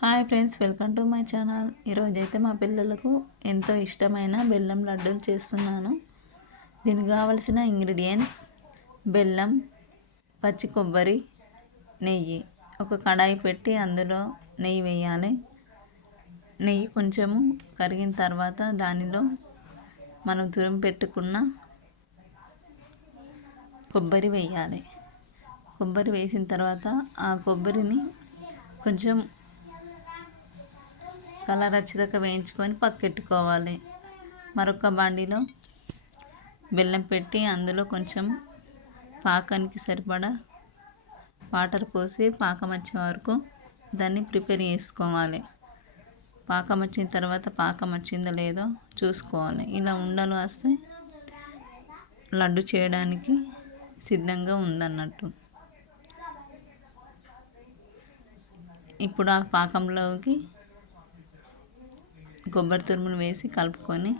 Hi friends, welcome to my channel. ఈరోజైతే మా పిల్లలకు ఎంతో ఇష్టమైన బెల్లం లడ్డూలు చేస్తున్నాను. దీనికి కావలసిన ఇంగ్రీడియంట్స్: బెల్లం, పచ్చి కొబ్బరి, నెయ్యి. ఒక కడాయి పెట్టి అందులో నెయ్యి వేయాలి. నెయ్యి కొంచెము కరిగిన తర్వాత దానిలో మనం తురిమి పెట్టుకున్న కొబ్బరి వేయాలి. కొబ్బరి వేసిన తర్వాత ఆ కొబ్బరిని కొంచెం కలర్ వచ్చేదాకా వేయించుకొని పక్కెట్టుకోవాలి. మరొక బాండీలో బెల్లం పెట్టి అందులో కొంచెం పాకానికి సరిపడా వాటర్ పోసి పాకం వచ్చే వరకు దాన్ని ప్రిపేర్ చేసుకోవాలి. పాకం వచ్చిన తర్వాత పాకం వచ్చిందో లేదో చూసుకోవాలి. ఇలా ఉండలు వస్తే లడ్డు చేయడానికి సిద్ధంగా ఉందన్నట్టు. ఇప్పుడు ఆ పాకంలోకి కొబ్బరి తురుమును వేసి కలుపుకొని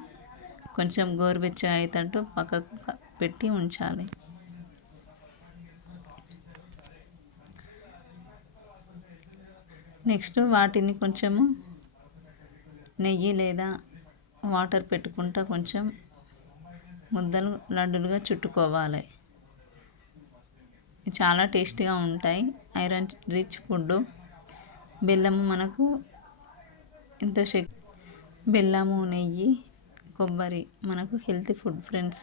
కొంచెం గోరువెచ్చగా అయ్యేటట్టు పక్కకు పెట్టి ఉంచాలి. నెక్స్ట్ వాటిని కొంచెము నెయ్యి లేదా వాటర్ పెట్టుకుంటా కొంచెం ముద్దలు లడ్డులుగా చుట్టుకోవాలి. చాలా టేస్టీగా ఉంటాయి. Iron rich food. బెల్లము మనకు ఎంతో బెల్లము, నెయ్యి, కొబ్బరి మనకు హెల్తీ ఫుడ్ ఫ్రెండ్స్.